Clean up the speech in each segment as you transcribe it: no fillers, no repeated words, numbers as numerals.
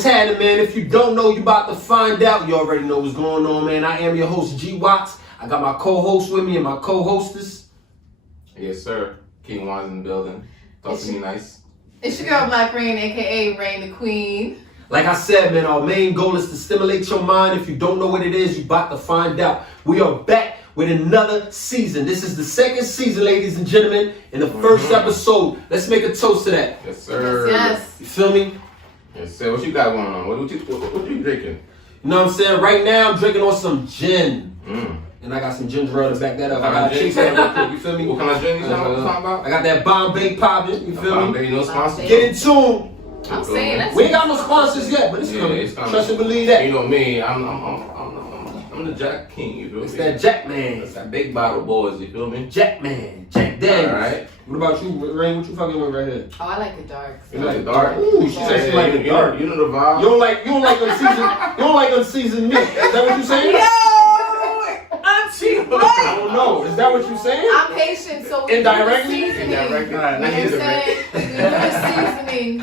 What's happening, man? If you don't know, you about to find out. You already know what's going on, man. I am your host, G Watts. I got my co-host with me and my co-hostess. Yes, sir. King Wan's in the building. Talk to me nice. It's your girl, Black Rain, a.k.a. Rain the Queen. Like I said, man, our main goal is to stimulate your mind. If you don't know what it is, you about to find out. We are back with another season. This is the second season, ladies and gentlemen. In the first episode, let's make a toast to that. Yes, sir. Yes. You feel me? Yes, sir. What you got going on? What you drinking? You know what I'm saying? Right now, I'm drinking on some gin. Mm. And I got some ginger ale to back that up. I What kind got of a chase gin? that real quick, you feel me? What kind of gin you talking about? I got that Bombay poppin', you feel me? Bombay, no sponsor. Get in tune. I'm saying that's We ain't got no sponsors yet, but it's Yeah, coming. it's coming. Trust and believe that. You know me, I'm the Jack King, you feel It's me? that Jack Man. That's that big bottle boys, you feel me? Jack Man. Jack Daniels. Alright. What about you, Rain? What you fucking with right here? Oh, I like it dark. You like dark? Ooh, she said she like it dark. You know the vibe? You don't like unseasoned meat. Is that what you saying? Auntie, I don't know. Is that what you saying? I'm patient, so we Indirectly? do the seasoning. Indirectly. You know what I'm saying? We do the seasoning.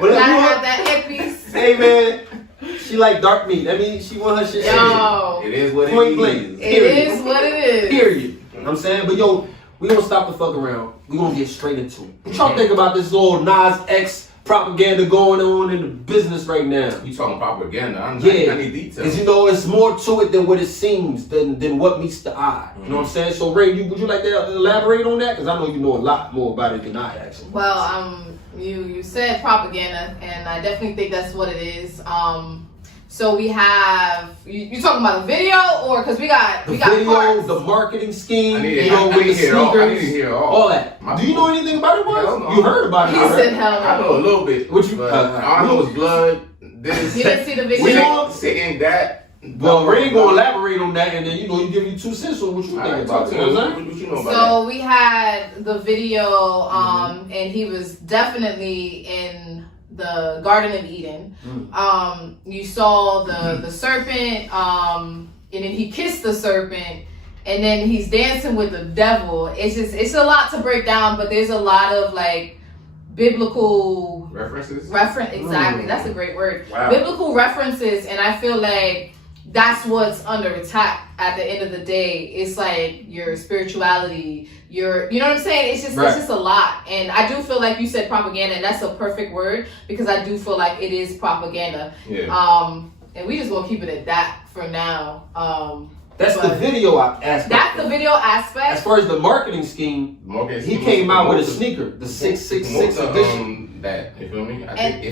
But Gotta you have that hippies. Hey man, she like dark meat. I mean, she want her shit. Yo, It is what Point it blank. is. it is what it is. Period. You know what I'm saying? But yo, we gonna stop the fuck around. We gonna get straight into it. What y'all think about this little Nas X propaganda going on in the business right now? You talking propaganda? I Yeah, need details. because you know it's more to it than what it seems, than what meets the eye. You know what I'm saying? So Ray, would you like to elaborate on that? Because I know you know a lot more about it than I actually. Well, you said propaganda, and I definitely think that's what it is. So we have you talking about a video, or because we got the video, parts. the marketing scheme, I need to you know, with the hear all. I need to sneakers, hear all that. My Do you know anything about it, Hell Mark? no. You heard about it? He already. said hell I no. know a little bit. What you? But all I know is blood. This. You didn't see the We video? don't- Sitting that. Well, Ray ain't gonna elaborate on that, and then you give me 2 cents on what you think Alright, about talk it. to You know me. what I'm saying? What you know about So we had the video, and he was definitely in the Garden of Eden. You saw the serpent, and then he kissed the serpent, and then he's dancing with the devil. It's a lot to break down, but there's a lot of like biblical references? exactly. That's a great word. Wow. Biblical references, and I feel like that's what's under attack at the end of the day. It's like your spirituality, you know what I'm saying? It's just a lot. And I do feel like you said propaganda, and that's a perfect word, because I do feel like it is propaganda. Yeah. And we just gonna keep it at that for now. That's the video aspect. That's the video As aspect. far as the marketing scheme, he came out with a sneaker, the 666 edition. That, you feel me? I think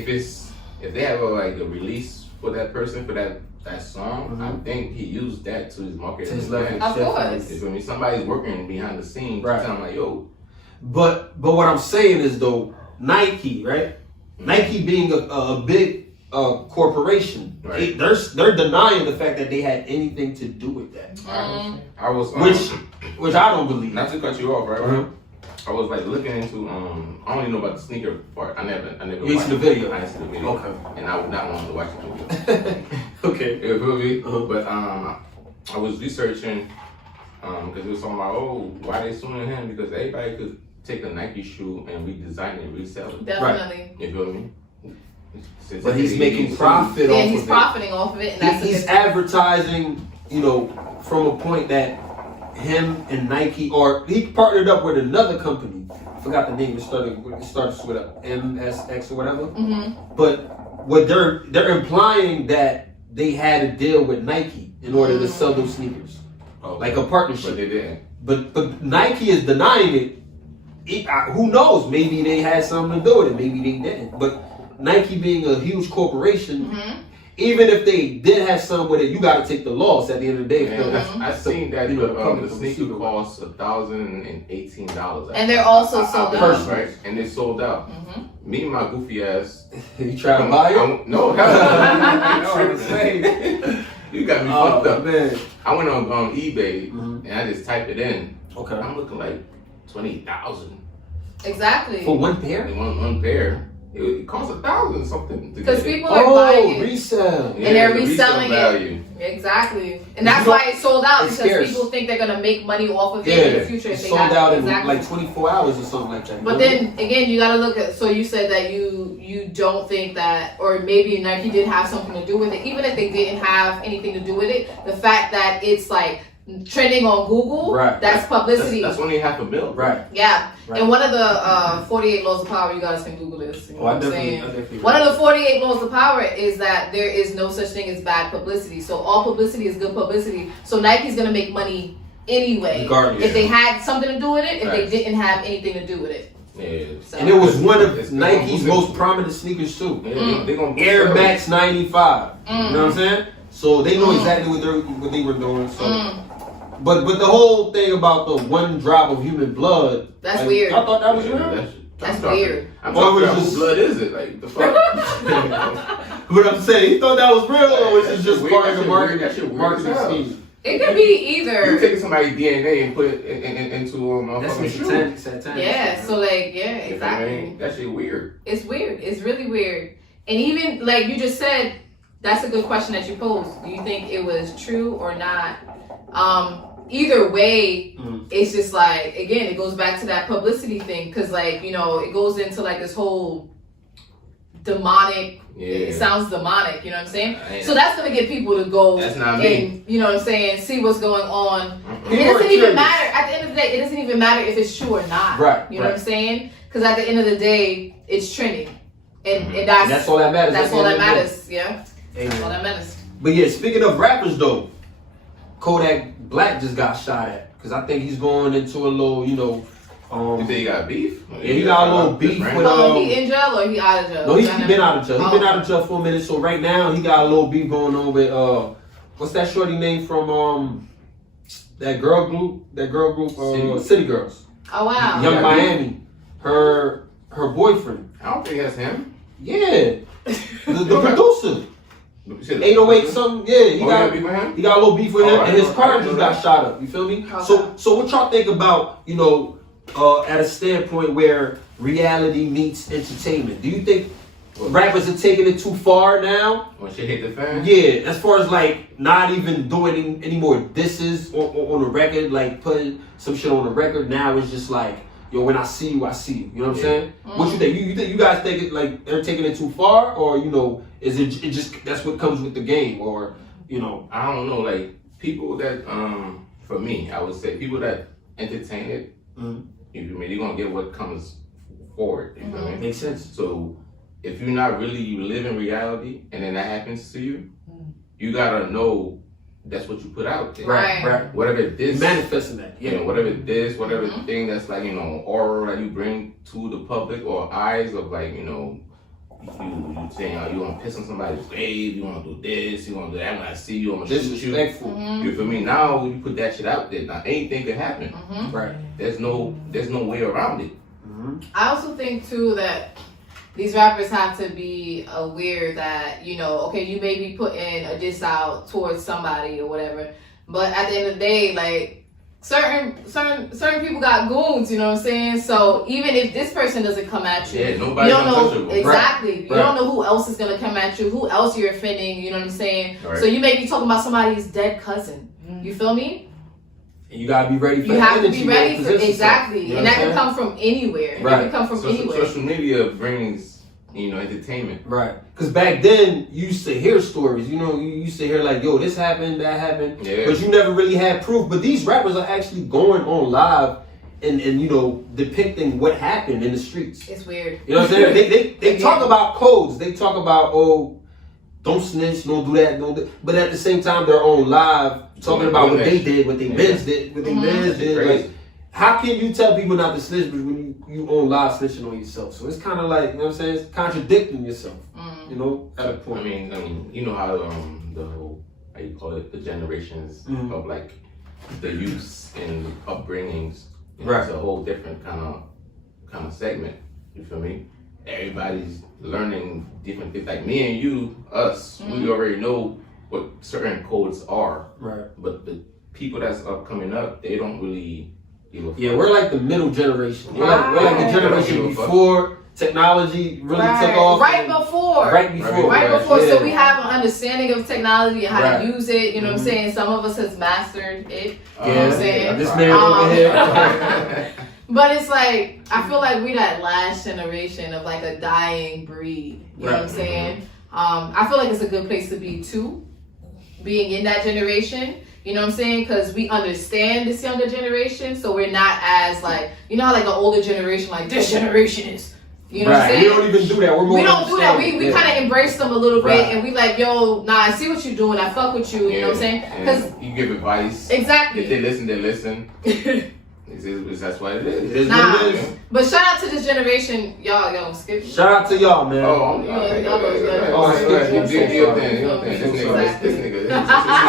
if they have a release for that person for that song, I think he used that to his marketing. To his leverage. Of course. You feel me? Somebody's working behind the scenes. Right. Telling like, yo. But what I'm saying is though, Nike, right? Nike being a big corporation, Right. they're denying the fact that they had anything to do with that, I was which I don't believe. not to cut you off, right? Uh-huh. I was like looking into I don't even know about the sneaker part. I never You watched see the video? I didn't see the video. Okay. And I would not want to watch the video. Okay. You feel me? Uh-huh. But I was researching because it was talking about why they suing him, because everybody could take a Nike shoe and redesign it and resell it. Definitely. You feel me? Since But he's making sued. profit Yeah, off he's of profiting off of it, and that's He's a good thing. advertising, from a point that him and Nike, or he partnered up with another company. I forgot the name. It starts with a MSX or whatever. But what they're implying that they had a deal with Nike in order to sell those sneakers, like a partnership. But they didn't. But Nike is denying it. Who knows? Maybe they had something to do with it. Maybe they didn't. But Nike being a huge corporation, even if they did have some with it, you got to take the loss at the end of the day. I seen that public the sneaker costs $1,018. And they're also sold out. Right? And they sold out. Me and my goofy ass. You try to buy it? No, you got me fucked up. Man. I went on eBay and I just typed it in. Okay. I'm looking like 20,000 Exactly. For one pair? one pair. It costs $1,000 something. Because people are buying it. resale. And they're the resale reselling it. value. Exactly. And that's why it's sold out, because scarce. people think they're gonna make money off of it in the future. It's if they sold have out in exactly. like 24 hours or something like that. But then again, you gotta look at. So you said that you don't think that, or maybe Nike did have something to do with it. Even if they didn't have anything to do with it, the fact that it's like trending on Google, right? That's publicity. That's only half a bill, right? Yeah. Right. And one of the 48 laws of power, you guys can Google this. You know what I'm saying? definitely One of the 48 laws of power is that there is no such thing as bad publicity. So all publicity is good publicity. So Nike's gonna make money anyway, regardless. if they had something to do with it, if they didn't have anything to do with it. Yeah. So. And it was one of Nike's most prominent sneakers too. They gonna Air Max 95. You know what I'm saying? So they know exactly what they were doing. So. But the whole thing about the one drop of human blood, that's like, weird. I thought that was real. That's weird. I'm talking about whose blood is it? Like, the fuck? But I'm saying, he thought that was real, or was it just weird. part of the That shit marketing weird. scheme? It could be either. You taking somebody's DNA and put it into a That's fucking some shoe. Yeah, so like, yeah, exactly. I mean? That shit weird. It's weird. It's really weird. And even, like you just said, that's a good question that you posed. Do you think it was true or not? Either way, it's just like, again, it goes back to that publicity thing, because like, you know, it goes into like this whole demonic, it sounds demonic, you know what I'm saying? So that's going to get people to go and, you know what I'm saying, see what's going on. It doesn't even matter, at the end of the day, it doesn't even matter if it's true or not. Right. You know what I'm saying? Because at the end of the day, it's trending. And that's all that matters. That's all that matters, yeah. Amen. That's all that matters. But yeah, speaking of rappers though, Kodak Black just got shot at because I think he's going into a little, you know. You think he got beef? Yeah, he got a little beef with. He in jail or he out of jail? No, he's been out of jail. He's been out of jail for a minute. So right now he got a little beef going on with what's that shorty name from that girl group City Girls. Oh wow. Young Miami. Her boyfriend. I don't think that's him. Yeah. the producer. 808 something, yeah, he got a little beef with him, and his car just got shot up. You feel me? Okay. So what y'all think about, you know, at a standpoint where reality meets entertainment? Do you think rappers are taking it too far now? When shit hit the fan? Yeah, as far as like not even doing any more disses on the record, like putting some shit on the record. Now it's just like, yo, when I see you, I see you. You know what I'm saying? What you think? You think you guys think it like they're taking it too far, or you know, is it just that's what comes with the game, or you know? I don't know. Like people that for me, I would say people that entertain it. You feel me? They're gonna get what comes forward. You feel me? Makes sense. So if you're not really you live in reality, and then that happens to you, you gotta know. That's what you put out there. Right. Whatever this manifesting that. Yeah. You know, whatever thing that's like, you know, aura that you bring to the public or eyes of like, you know, you saying you want to piss on somebody's grave, you want to do this, you want to do that. When I see you, I'm gonna shoot you. You feel me? Now you put that shit out there. Now anything could happen. Right. There's no way around it. I also think too that these rappers have to be aware that, you know, okay, you may be putting a diss out towards somebody or whatever, but at the end of the day, like certain people got goons, you know what I'm saying? So even if this person doesn't come at you, you don't know exactly. You don't know who else is gonna come at you, who else you're offending. You know what I'm saying? So you may be talking about somebody's dead cousin. You feel me? And you gotta be ready for. You have to be ready for exactly, and that can come from anywhere. Right. It can come from anywhere. Social media brings, you know, entertainment. Right. Because back then you used to hear stories. You know, you used to hear like, yo, this happened, that happened, but you never really had proof. But these rappers are actually going on live and you know depicting what happened in the streets. It's weird. You know what I'm saying? They talk about codes. They talk about don't snitch, don't do that, don't do. But at the same time, they're on live talking about what they did, what they MIMS did, what they MIMS did. Like, how can you tell people not to snitch when you on live snitching on yourself? So it's kind of like, you know what I'm saying? It's contradicting yourself. You know, at a point. I mean, you know how the whole, how you call it, the generations of like the youth and upbringings. You know, it's a whole different kind of segment. You feel me? Everybody's learning different things. Like me and you, us, we already know what certain codes are. Right. But the people that's coming up, they don't really give a fuck. Yeah, we're like the middle generation. We're like the generation before technology really took off. Right before. Yeah. So we have an understanding of technology and how to use it. You know what I'm saying? Some of us has mastered it. You know what I'm saying? This man over here. But it's like, I feel like we that last generation of like a dying breed. You know what I'm saying? I feel like it's a good place to be too, being in that generation. You know what I'm saying? Because we understand this younger generation, so we're not as like, you know how like an older generation, like this generation is. You know what I'm saying? We don't even do that. We don't do that. We kind of embrace them a little bit, and we like, yo, nah, I see what you're doing. I fuck with you. You know what I'm saying? Because you give advice. Exactly. If they listen, they listen. That's what it is. It is what it is. But shout out to this generation, y'all skip. Shout out to y'all, man. I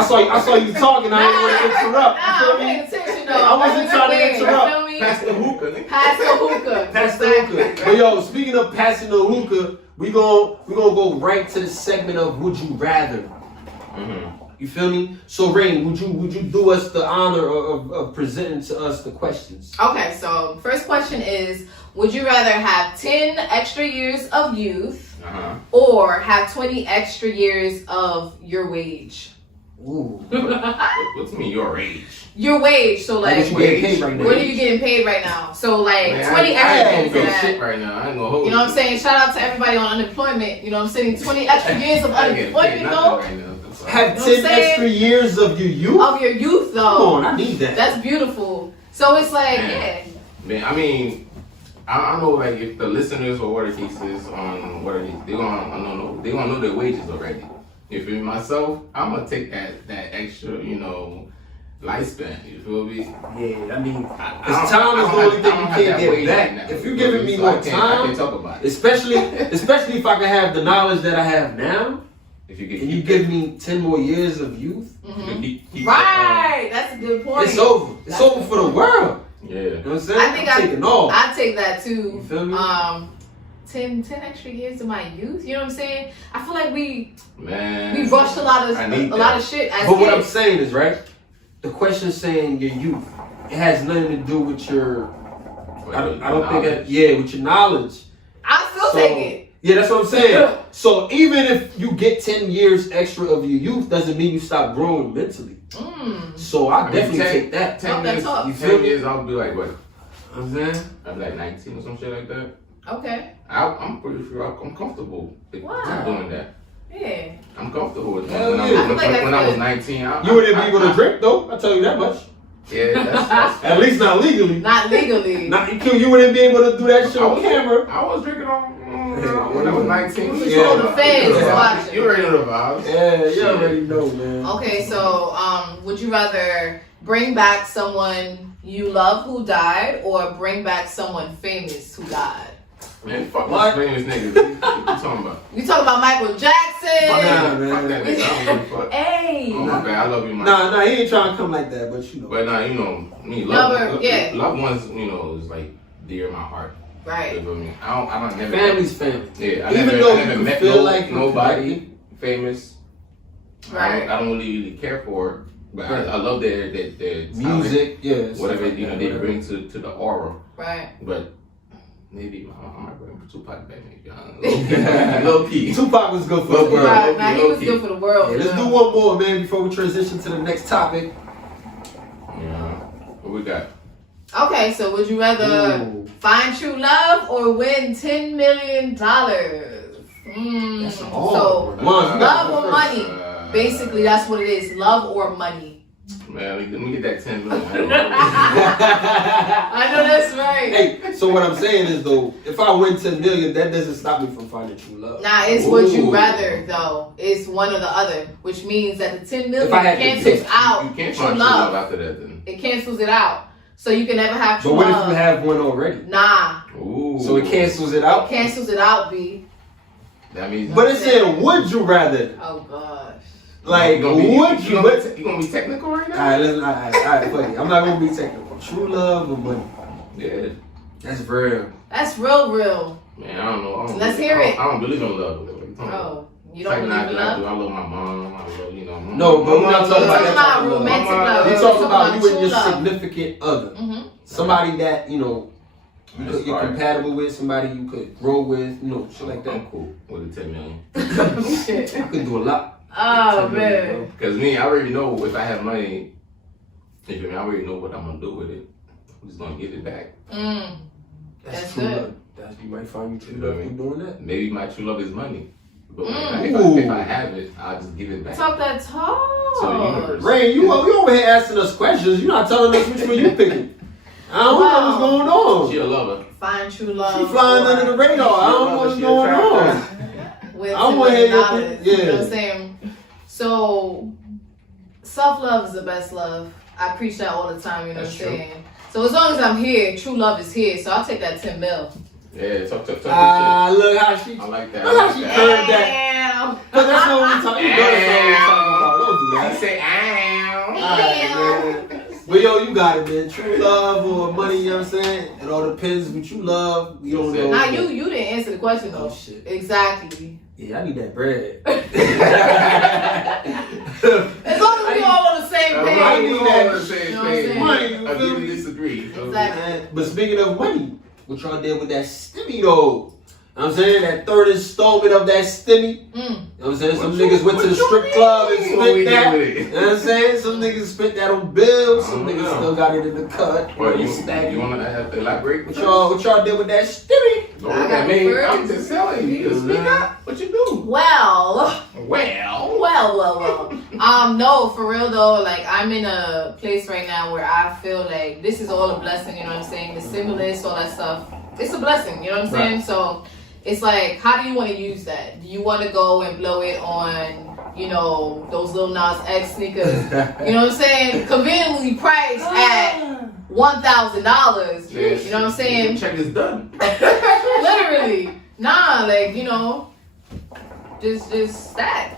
saw you talking. I didn't want to interrupt. You feel me? I wasn't trying to interrupt. Pass the hookah. But yo, speaking of passing the hookah, we gonna go right to the segment of Would You Rather. You feel me? So Rain, would you do us the honor of presenting to us the questions? Okay, so first question is, would you rather have 10 extra years of youth or have 20 extra years of your wage? Ooh. What's mean your age? Your wage, so like what you getting paid right now? What are you getting paid right now? So like 20 I ain't extra gonna shit right now. I ain't gonna hold you know what I'm saying? Shout out to everybody on unemployment. You know what I'm saying? 20 extra years of unemployment though. Have 10 extra years of your youth? Of your youth though. Come on, I need that. That's beautiful. So it's like, Man, I mean, I know like if the listeners or what the case is on what they gonna know their wages already. If it's myself, I'm gonna take that extra, lifespan. You feel me? Yeah, I mean, because time is the only thing you can't get back. If you're giving me more time, I can talk about it. especially if I can have the knowledge that I have now. If you and you give me 10 more years of youth, right? That's a good point. It's over. It's over for the world. Yeah. You know what I'm saying? I think I'm taking off. I take that too. You feel me? 10 extra years of my youth. You know what I'm saying? I feel like we rushed a lot of shit. But what I'm saying is, right? The question saying your youth, it has nothing to do with your. I don't think that. Yeah, with your knowledge. I still take it. Yeah, that's what I'm saying. So even if you get 10 years extra of your youth, doesn't mean you stop growing mentally. So I definitely take that. 10 years, you feel 10 years, I'll be like, what? I'm saying? I'll be like 19 or some shit like that. Okay. I'm pretty sure I'm comfortable with doing that. Yeah. I'm comfortable with that. When I was 19, you wouldn't be able to drink though. I tell you that much. Yeah, that's at least not legally. Not legally. You wouldn't be able to do that shit on camera. I was drinking on when I was 19. The fans is watching. You already know the vibes. Yeah, you already know, man. Okay, so would you rather bring back someone you love who died, or bring back someone famous who died? Man, fuck what famous niggas. What you talking about? You talking about Michael Jackson? Fuck that nigga. I don't give a fuck. Hey. Oh my bad. I love you, Mike. Nah, he ain't trying to come like that, but you know. But me, loved ones, is like dear in my heart. Right. You feel me? I don't never. Family's family. Yeah. Even though you met feel like nobody famous. Right. I don't really care for it, but I love their music. Talent, whatever they bring to the aura. Right. But maybe I might bring Tupac back. Maybe low key. Tupac was good for the world. Nah, he was good for the world. Yeah, let's do one more, man, before we transition to the next topic. Yeah. What we got? Okay, so would you rather find true love or win $10 million? That's all. So love or money? Basically, that's what it is. Love or money. Man, let me get that 10 million. I know that's right. Hey, so what I'm saying is though, if I win 10 million, that doesn't stop me from finding true love. Nah, it's would you rather though. It's one or the other, which means that the 10 million cancels out you can't true find love. after that then. It cancels it out. So you can never have true love. But what love. if you have one already? Nah. Ooh. So it cancels it out? It cancels it out, B. That means. But it said, would you rather? Oh gosh. Like, would you? You gonna be technical right now? Alright, listen. Alright, fuck it. I'm not gonna be technical. True love or money? Yeah. That's real. That's real. Man, I don't know. Let's hear it. I don't believe in love. Oh, you don't believe in love? I love my mom. I love, No, but we're not talking about romantic love. We're talking about you and your love. significant other. Somebody that, you're compatible with, somebody you could grow with, you know, shit like that. I'm cool with the 10 million. I could do a lot. Oh man. Because me, I already know if I have money, I already know what I'm gonna do with it. I'm just gonna give it back. That's true good. love. You might find you true love in doing that. Maybe my true love is money. But if I have it, I'll just give it back. Talk that talk. So the universe. Rain, you over here asking us questions. You're not telling us which one you picking. I don't know what's going on. She a lover. Find true love. She flying under the radar. I don't know what's going on. With I want to hear knowledge, your you know what I'm saying? So, self-love is the best love. I preach that all the time, you know what I'm saying? So as long as I'm here, true love is here. So I'll take that 10 mil. Yeah, talk look how she. I like that. Look how she curved that. But that's not what we're talking about. That's not what we're talking about. Don't do that. She say, ow. Alright, man. But yo, you got it, man. True love or money, you know what I'm saying? It all depends what you love. We don't know. Nah, you didn't answer the question though. Oh shit. Exactly. Yeah, I need that bread. As long as we all on the same page. I need that. On the same You know what I'm page. saying? Money, you feel Agree me? to disagree. Exactly. But speaking of money, what y'all did with that stimmy though? You know what I'm saying? That third installment of that stimmy. You know what I'm saying? Some niggas went to the strip club and spent that. You know what I'm saying? Some niggas spent that on bills. Some niggas still got it in the cut. Well, you want to have to elaborate? What y'all did with that stimmy? I'm just telling you. You speak up. What you do? Well. No, for real though, like I'm in a place right now where I feel like this is all a blessing, you know what I'm saying? The stimulus, all that stuff. It's a blessing, you know what I'm saying? So it's like, how do you want to use that? Do you want to go and blow it on, you know, those little Nas X sneakers? You know what I'm saying? Conveniently priced at $1,000. You know what I'm saying? Check is done. Literally. Nah, like, you know, just that.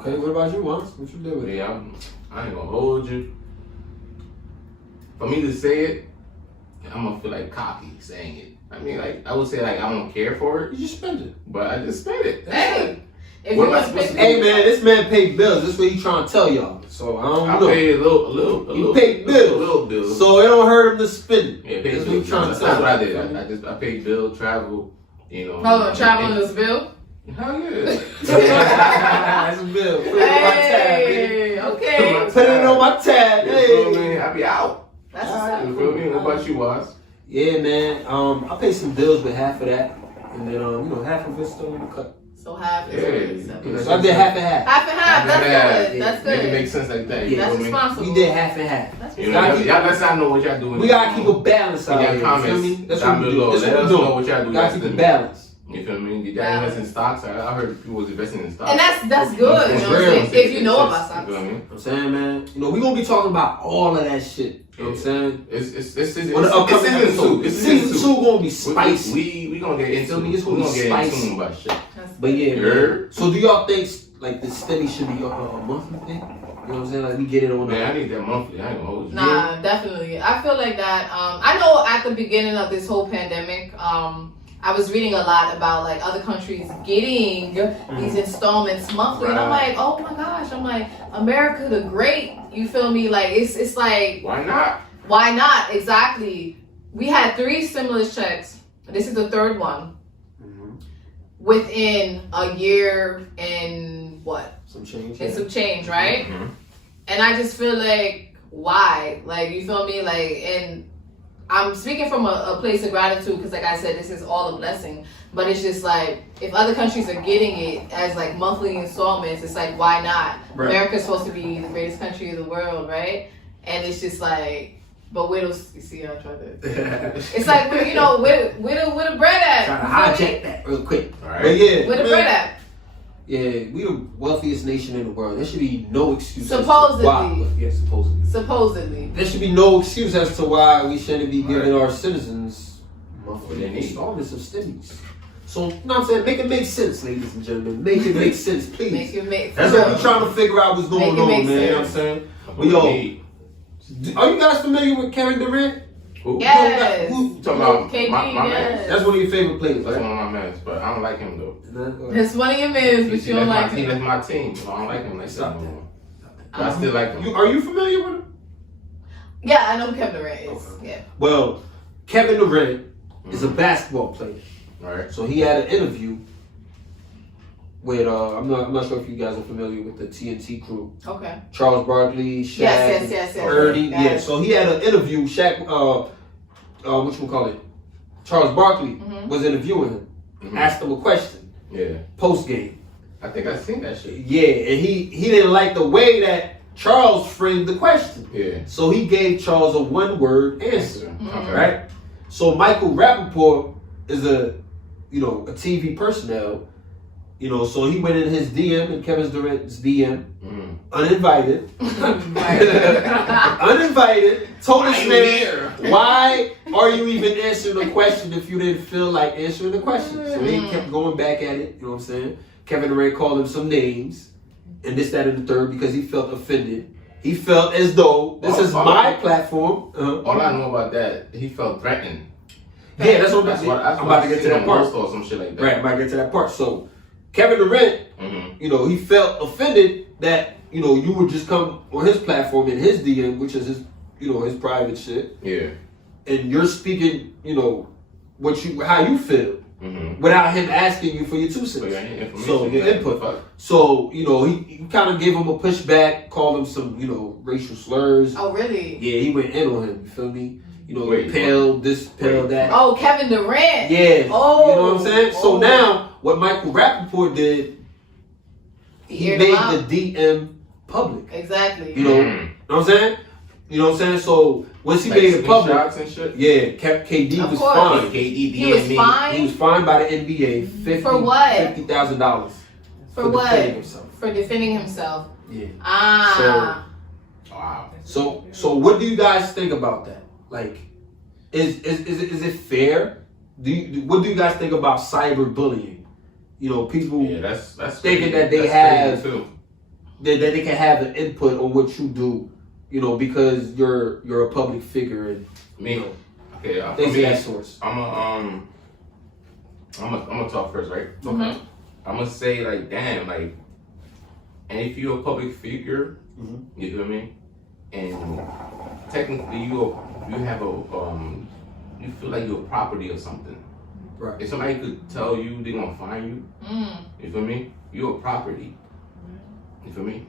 Okay, what about you, Wans? What you did with it? Yeah, I ain't gonna hold you. For me to say it, I'm gonna feel like cocky saying it. I mean, like, I would say, like, I don't care for it. You just spend it. But I just spent it. Hey. If What you am I want supposed to to Hey, man, this man paid bills. That's what he trying to tell y'all. So, I don't know. paid a little. He paid bills. A little bill. So, it don't hurt him to spend it. Yeah, paid That's what bills. he trying to That's tell what I you. did. I paid bill, travel, you know. hold on, traveling this bill? Hell yeah. That's a bill. Put it on my tab, man. Hey, okay. Put it on my tab. You feel Hey. me? I be out. That's what's up. You feel me? What about you, Waz? Yeah, man. I paid some bills with half of that. And then, you know, half of it's still in the cut. So half is Yeah. So I did half and half. half and half. That's good. Yeah. That's Make it good. make sense like that. You Yeah. That's feel me? responsible. We did half and half. That's You know, y'all let us know what y'all doing. We gotta keep a balance out in here. your You feel me? comments. That's down what we do. below. That's Let what us we know do. what y'all do. Gotta keep a balance. You feel me? Did y'all invest in stocks? I heard people was investing in stocks. And that's good. You know what I'm saying? If you know about stocks. You know what I mean? I'm saying, man, you know, we gonna be talking about all of that shit. You know what I'm saying? It's On the upcoming season episode. two. It's Season 2 gonna be spicy. We gonna get into It's we gonna gonna be get spicy. into about shit. But yeah, You man. heard? So do y'all think like the stimmy should be a monthly thing? You know what I'm saying? Like we get it on Man, I the. need that monthly. I ain't gonna hold you. Nah, definitely. I feel like that. I know at the beginning of this whole pandemic, I was reading a lot about like other countries getting these installments monthly, and I'm like, oh my gosh, I'm like, America the Great. You feel me? Like it's like, Why not? why not? Exactly. We had 3 stimulus checks. This is the 3rd one within a year and what? Some change. And some change, right? Mm-hmm. And I just feel like, why? Like, you feel me? Like, and I'm speaking from a place of gratitude because, like I said, this is all a blessing. But it's just like, if other countries are getting it as like monthly installments, it's like, why not? Right. America's supposed to be the greatest country in the world, right? And it's just like, but where those, you see how I tried to, it's like, you know, where the bread at? Trying to hijack that real quick. All right. But yeah, Where the man, bread at? Yeah, we the wealthiest nation in the world. There should be no excuse. Supposedly. As to why. Yeah, supposedly. Supposedly. There should be no excuse as to why we shouldn't be giving our citizens monthly installments of stimmies. So, you know what I'm saying? Make it make sense, ladies and gentlemen. Make it make sense, please. Make it make That's what we're trying to figure out what's going Make it on, make man. You know what I'm sense. saying? But yo, are you guys familiar with Kevin Durant? Who? Yes. You talking about KD, my man? yes. That's one of your favorite players, That's right? one of my mans, but I don't like him though. That's one of your men, but you don't like He him. left my team. So I don't like him like Stop that no that. more. But I still like him. Are you familiar with him? Yeah, I know who Kevin Durant is. Okay. Yeah. Well, Kevin Durant is a basketball player. Right. So he had an interview with I'm not sure if you guys are familiar with the TNT crew. Okay. Charles Barkley, Shaq, Yes. Ernie. Yeah. So he had an interview. Shaq, Charles Barkley was interviewing him, asked him a question. Yeah. Post game. I think I seen that shit. Yeah, and he didn't like the way that Charles framed the question. Yeah. So he gave Charles a one-word answer. Okay. Right? So Michael Rappaport is a TV personnel, so he went in his DM and Kevin Durant's DM, uninvited, told this man, why are you even answering the question if you didn't feel like answering the question? So he kept going back at it, you know what I'm saying? Kevin Durant called him some names, and this, that, and the third, because he felt offended. He felt as though this is my platform. All I know about that, he felt threatened. Yeah, that's what I'm about to get to that part. Or some shit like that. Right, I'm about to get to that part. So, Kevin Durant, he felt offended that, you would just come on his platform in his DM, which is his, his private shit. Yeah. And you're speaking, how you feel. Without him asking you for your 2 cents. So your input. So, he kind of gave him a pushback, called him some, racial slurs. Oh, really? Yeah, he went in on him, you feel me? Pale this, pale that. Oh, Kevin Durant. Yeah. Oh. You know what I'm saying? So now, what Michael Rappaport did, he made the DM public. Exactly. You know what I'm saying? You know what I'm saying? So once he made it public, and shit? yeah, KD was fined. He was fined? He was fined by the NBA for what? $50,000 for what? defending himself. For defending himself. Yeah. Ah. Wow. So what do you guys think about that? Like, is it fair? What do you guys think about cyberbullying? People that's thinking that they have that they can have an input on what you do. Because you're a public figure and okay, things of that sort. I'm gonna talk first, right? Okay. I'm gonna say damn, and if you're a public figure, you feel me, and technically you have you feel like you're a property or something. Right. If somebody could tell you they're gonna fine you, you feel me? You're a property. You feel me?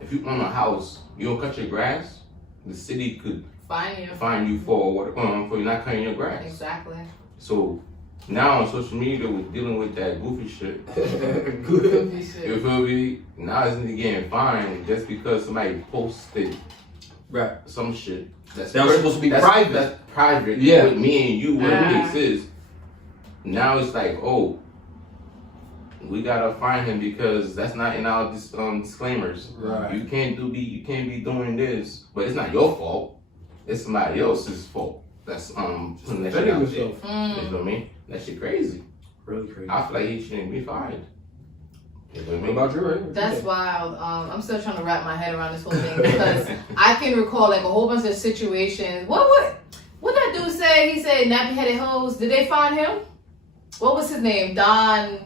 If you own a house, you don't cut your grass, the city could fine you for you not cutting your grass. Exactly. So now on social media, we're dealing with that goofy shit. Goofy shit. You feel me? Now it's getting fined just because somebody posted some shit that was supposed to be private. That's private. Yeah. With me and you, what it is. Now it's we gotta find him because that's not in our disclaimers. Right. You can't be doing this, but it's not your fault. It's somebody else's fault. That's putting that shit out there. You feel me? That shit crazy. Really crazy. I feel like he shouldn't be fired. You feel me? What about you, right? That's wild. I'm still trying to wrap my head around this whole thing because I can recall a whole bunch of situations. What that dude say? He said nappy headed hoes. Did they find him? What was his name? Don.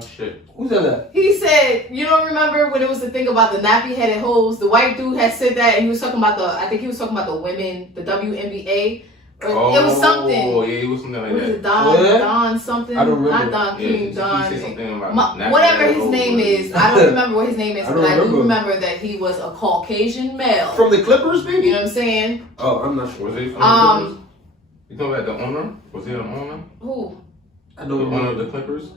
Shit. Who said that? He said, you don't remember when it was the thing about the nappy-headed hoes? The white dude had said that, and he was talking about the women, the WNBA. It was something. Oh, yeah, it was something like was that. it Don something? I don't remember. Not Don King, Don. He said something about whatever his name is. I don't remember what his name is, but I do remember that he was a Caucasian male. From the Clippers, maybe? You know what I'm saying? Oh, I'm not sure. Was it from the Clippers? You talking about the owner? Was he an owner? Who? I know the owner of the Clippers.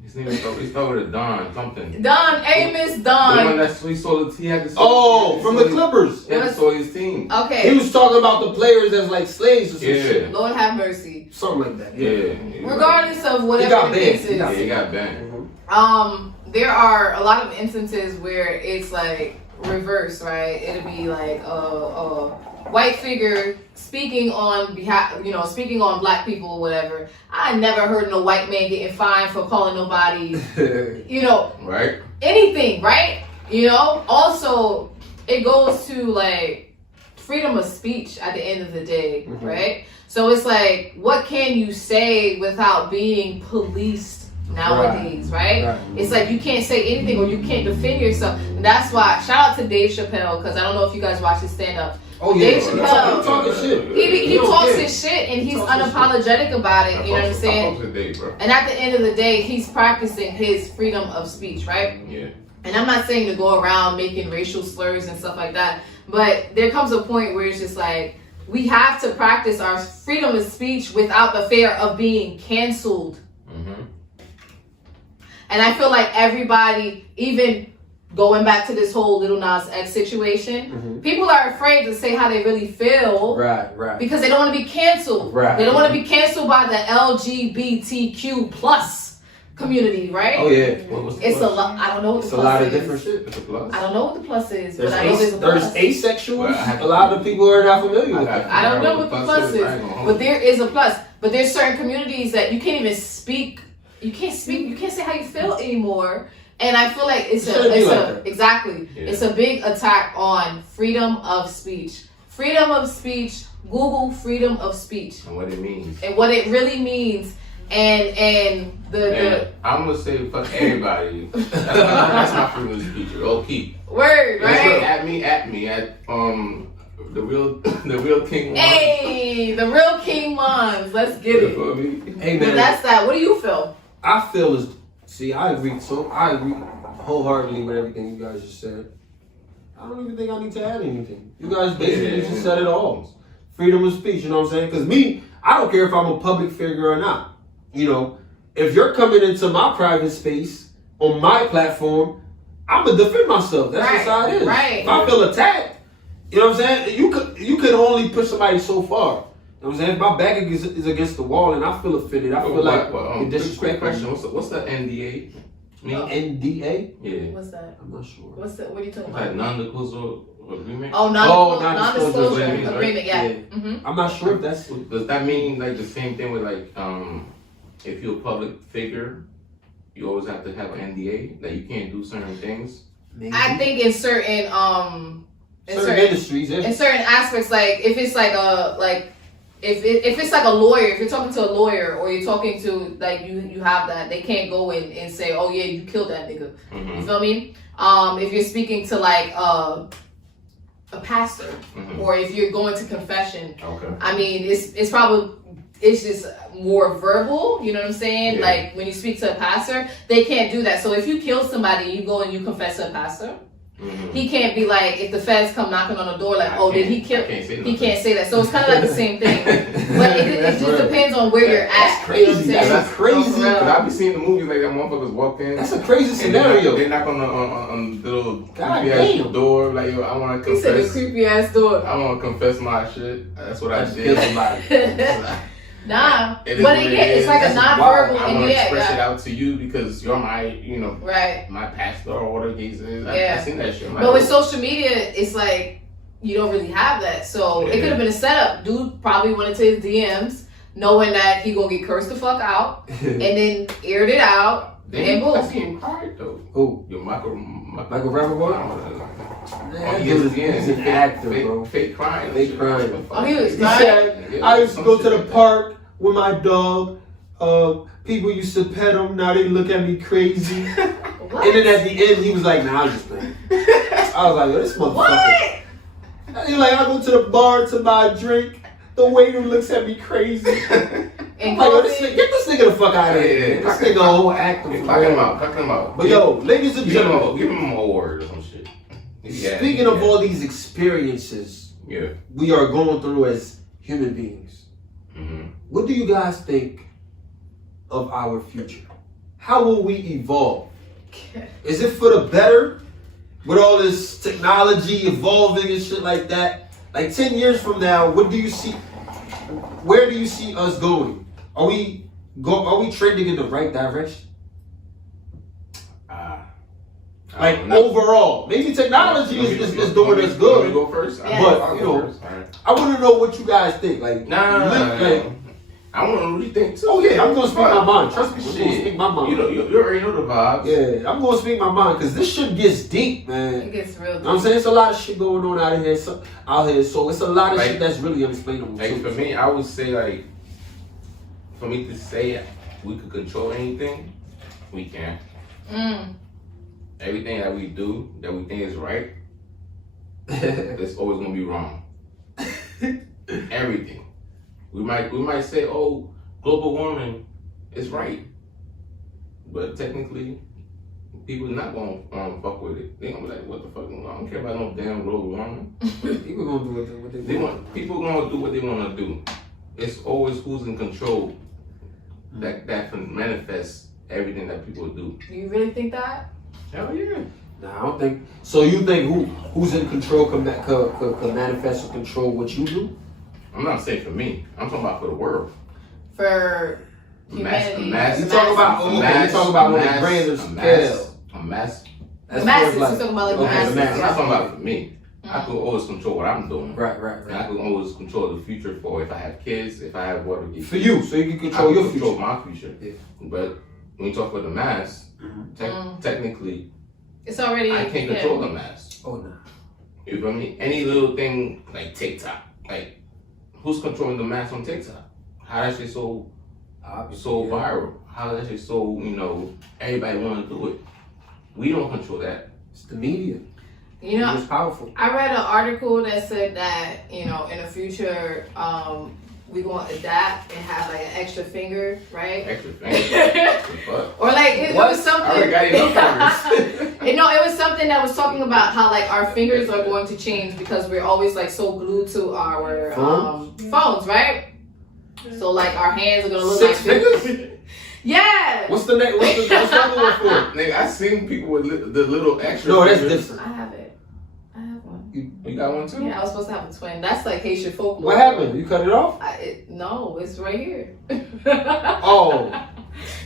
His name is started with Don something. Don Amos Don. The one that he sold he had to from the Clippers. He had to sold his team. Okay. He was talking about the players as like slaves or some shit. Lord have mercy. Something like that. Yeah. Regardless of whatever the case is. Yeah, he got banned. There are a lot of instances where it's reverse, right? It'll be white figure speaking on behalf, speaking on black people or whatever. I never heard no white man getting fined for calling nobody, right? Anything, right? Also it goes to freedom of speech at the end of the day, right? So it's what can you say without being policed nowadays, right? It's you can't say anything or you can't defend yourself. And that's why, shout out to Dave Chappelle, because I don't know if you guys watch his stand-up. Oh yeah, Dave Chappelle. talking shit. He talks his shit and he's unapologetic about it. You know what I'm saying? And at the end of the day, he's practicing his freedom of speech, right? Yeah. And I'm not saying to go around making racial slurs and stuff like that, but there comes a point where it's just like we have to practice our freedom of speech without the fear of being canceled. Mm-hmm. And I feel like everybody, even going back to this whole Lil Nas X situation, people are afraid to say how they really feel. Right. Because they don't want to be canceled. Right. They don't want to be canceled by the LGBTQ plus community, right? Oh yeah. It's a lot. I don't know what the plus is. It's a lot of different shit. It's a plus. I don't know what the plus is, There's but I know there's a plus. asexuals. A lot of people are not familiar with that. I don't know what the plus is, but there is a plus. But there's certain communities that you can't even speak. You can't speak. You can't say how you feel anymore. And I feel like it's exactly. Yeah. It's a big attack on freedom of speech. Freedom of speech. Google freedom of speech. And what it means. And what it really means. And the I'm gonna say fuck everybody. That's my freedom of speech. Low key. Word, right? At me at the real King Mons. Hey, the real King Mons. Let's get it. Hey man, that's that. What do you feel? I feel I agree. So I agree wholeheartedly with everything you guys just said. I don't even think I need to add anything. You guys basically just said it all. Freedom of speech, you know what I'm saying? Because me, I don't care if I'm a public figure or not. You know, if you're coming into my private space on my platform, I'm gonna defend myself. That's just how it is. Right. If I feel attacked, you know what I'm saying? You could only push somebody so far. You know what I'm saying? If my back is against the wall and I feel offended, I feel like you're disrespectful. What's the NDA? NDA? Yeah. What's that? I'm not sure. What are you talking Like about? non-disclosure agreement? Oh, non-disclosure agreement. Right? Yeah. Mm-hmm. I'm not sure if that's. Does that mean like the same thing with like if you're a public figure, you always have to have an NDA that you can't do certain things? Maybe. I think in certain industries, in certain aspects, like if it's like if it's like a lawyer, if you're talking to a lawyer or you're talking to like you have that, they can't go in and say, oh yeah, you killed that nigga. Mm-hmm. You feel me? If you're speaking to like a pastor, or if you're going to confession, I mean it's probably just more verbal, you know what I'm saying? Yeah. Like when you speak to a pastor, they can't do that. So if you kill somebody, you go and you confess to a pastor. Mm-hmm. He can't be like, if the feds come knocking on the door, like, oh, did he kill? He can't say that. So it's kind of like the same thing. But it just depends on where you're at. That's crazy. That's crazy. Because I be seeing the movies like that motherfuckers walk in. That's a crazy scenario. They knock on the little creepy ass door, like, yo, I want to confess. He said the creepy ass door. I want to confess my shit. That's what I did. Nah, but it's like a non-verbal. I want to express it out to you because you're my, my pastor or whatever the case is. I've seen that shit. But with social media, it's like you don't really have that. So it could have been a setup. Dude probably went into his DMs knowing that he gonna get cursed the fuck out, and then aired it out. And boom. I see him cry though. Who? Your Michael Rappaport? He's an actor, bro. Fake crying. Fake crying. Oh, he was crying? I used to go to the park with my dog. People used to pet him. Now they look at me crazy. What? And then at the end, he was like, nah, I'm just playing. I was like, yo, this motherfucker. What? He's like, I go to the bar to buy a drink. The waiter looks at me crazy. And like, yo, get this nigga the fuck out of here. This nigga a whole actor. Fuck him out. But yo, ladies and gentlemen, give him an award or some shit. Speaking of all these experiences we are going through as human beings, what do you guys think of our future? How will we evolve? Is it for the better with all this technology evolving and shit like that? Like 10 years from now, what do you see? Where do you see us going? Are we trending in the right direction? Like overall, maybe technology is doing us good. Let me go first. Yeah. But Right. I want to know what you guys think. Like, Nah. I want to really think too. Oh yeah, I'm gonna speak my mind. Trust me, I'm gonna speak my mind. You already know the vibes. Yeah, I'm gonna speak my mind because this shit gets deep, man. It gets real deep. You know what I'm saying? It's a lot of shit going on out here. So it's a lot of shit that's really unexplainable. Like for me, I would say like, for me to say we could control anything, we can't. Everything that we do that we think is right, it's always gonna be wrong. everything. We might say, oh, global warming is right, but technically, people not gonna fuck with it. They gonna be like, what the fuck? I don't care about no damn global warming. People gonna do what they want. People gonna do what they wanna do. It's always who's in control that can manifest everything that people do. Do you really think that? Hell yeah. Nah, I don't think. So you think who's in control can manifest or control what you do? I'm not saying for me. I'm talking about for the world. For humanity. You talking about on the grand scale. A mass. The masses. You're talking about like the masses. I'm not talking about for me. I can always control what I'm doing. Right. And I can always control the future for if I have kids, if I have whatever. For you, so you can control your future. Control my future. Yeah. But when you talk about the mass, technically, it's already. I can't control the mass. Oh no. You feel me? Any little thing like TikTok, like who's controlling the mass on TikTok? How that shit so viral? How that shit so everybody want to do it? We don't control that. It's the media. You know, it's powerful. I read an article that said that in the future, we gonna adapt and have like an extra finger, right? Extra finger. Or like it was something. I already got enough fingers. It was something that was talking about how like our fingers are going to change because we're always like so glued to our phones, right? So like our hands are gonna look 6 like fingers. Yeah. What's the next? What's the other one for? Nigga, I seen people with the little extra. No, that's fingers. I different. have it. I have one. You got one too? Yeah, I was supposed to have a twin. That's like Haitian folklore. What happened? You cut it off? No, it's right here. Oh.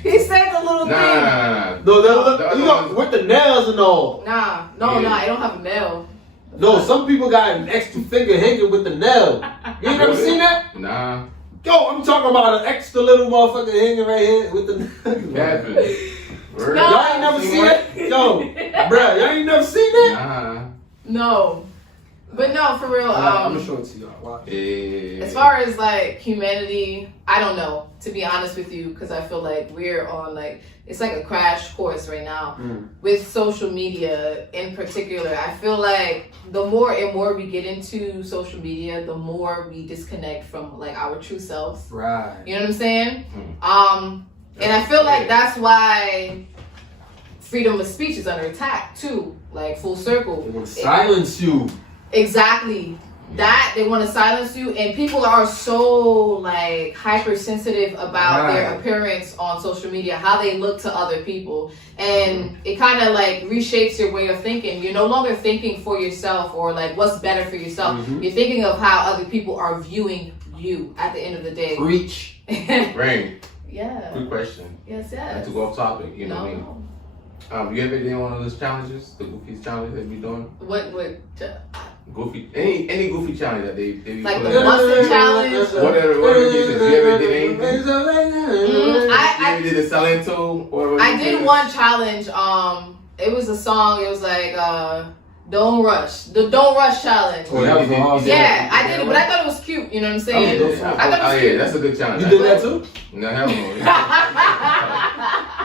He said the little thing. Nah. No, with the nails and all. Nah, I don't have a nail. No, some people got an extra finger hanging with the nail. You ain't never seen that? Nah. Yo, I'm talking about an extra little motherfucker hanging right here with the Happened. No. Y'all ain't never seen that? Yo, bruh, y'all ain't never seen that? Nah. No. But no, for real. I'm gonna show it to y'all. Watch. As far as like humanity, I don't know, to be honest with you, because I feel like we're on like, it's like a crash course right now with social media in particular. I feel like the more and more we get into social media, the more we disconnect from like our true selves. Right. You know what I'm saying? And I feel like that's why freedom of speech is under attack too, like full circle. They want to silence you. Exactly. That they want to silence you, and people are so like hypersensitive about their appearance on social media, how they look to other people, and it kind of like reshapes your way of thinking. You're no longer thinking for yourself or like what's better for yourself. You're thinking of how other people are viewing you at the end of the day. Preach. Rain. Yeah. Good question. Yes. Not to go off topic, you know what I mean? You ever did one of those challenges, the goofy challenges that you doing? What? Goofy, any goofy challenge that they be like the busting challenge, whatever it is. You ever did anything? I did a Salento. I did one challenge. It was a song. It was like Don't Rush, the Don't Rush challenge. Oh, that was awesome. Yeah, I did it, but I thought it was cute. You know what I'm saying? I thought it was cute. That's a good challenge. You did that too? No, hell no.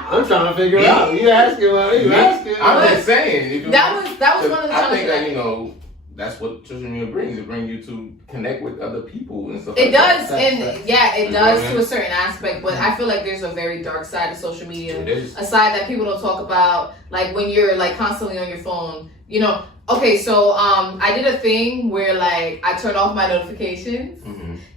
I'm trying to figure it out. You asking about it? You asking? I'm just saying. That was one of the challenges. I think that that's what social media brings. It brings you to connect with other people and stuff. It like does, that. and yeah, it does to a certain aspect. But I feel like there's a very dark side of social media, a side that people don't talk about. Like when you're like constantly on your phone, Okay, so I did a thing where like I turned off my notifications,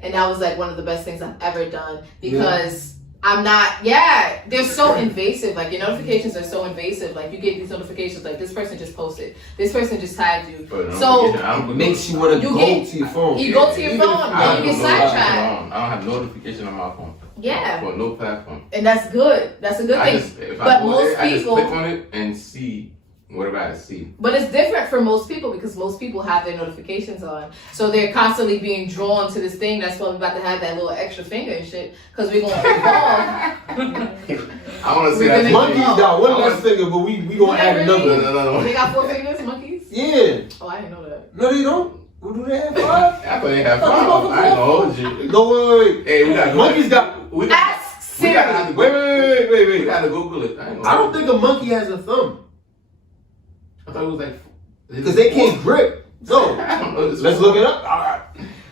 and that was like one of the best things I've ever done because. I'm not, they're so invasive. Like, your notifications are so invasive. Like, you get these notifications, like, this person just posted. This person just tagged you. So, it makes you want to go to your phone. You go to your phone, and you get sidetracked. I don't have notification on my phone. Yeah. For no platform. And that's good. That's a good thing. But most people... I just click on it and see whatever I see. But it's different for most people because most people have their notifications on. So they're constantly being drawn to this thing. That's why we're about to have that little extra finger and shit. Because we're going to evolve. I want to say that. Monkeys got one less finger, but we going to add another. No. They got 4 fingers, monkeys? Yeah. Oh, I didn't know that. No, they don't. Who do they have 5? I thought they have 5. I ain't gonna hold you. No, wait. Hey, we got monkeys got... Ask Siri. Wait. We got to Google it. I don't think a monkey has a thumb. I thought it was like... Because they can't grip. No. I don't know. Let's look it up. All right.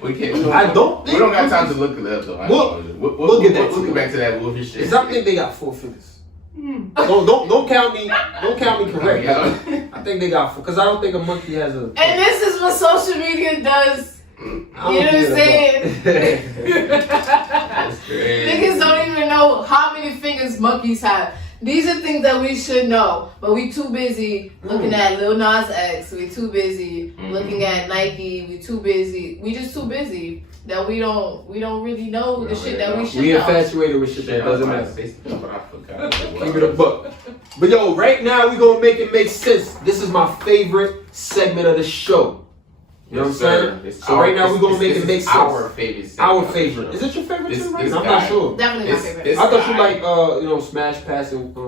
We can't. I don't think we don't got time to look it up though. We'll get that. We'll get back to that Wolfie shit. Cause I think they got 4 figures. Don't count me. Don't count me correct. I think they got 4. Cause I don't think a monkey has a. And this is what social media does. You know what I'm saying? Niggas don't even know how many fingers monkeys have. These are things that we should know, but we too busy looking at Lil Nas X. We too busy looking at Nike. We too busy. We just too busy that we don't really know the shit that we should know. We infatuated with shit that doesn't matter. But I forgot. Give it a buck. But yo, right now we gonna make it make sense. This is my favorite segment of the show. You know what I'm saying? So right now we're gonna make it make sense. Our favorite. Our favorite. Is it your favorite too? Right? I'm not sure. Definitely my favorite. I thought you like smash pass and I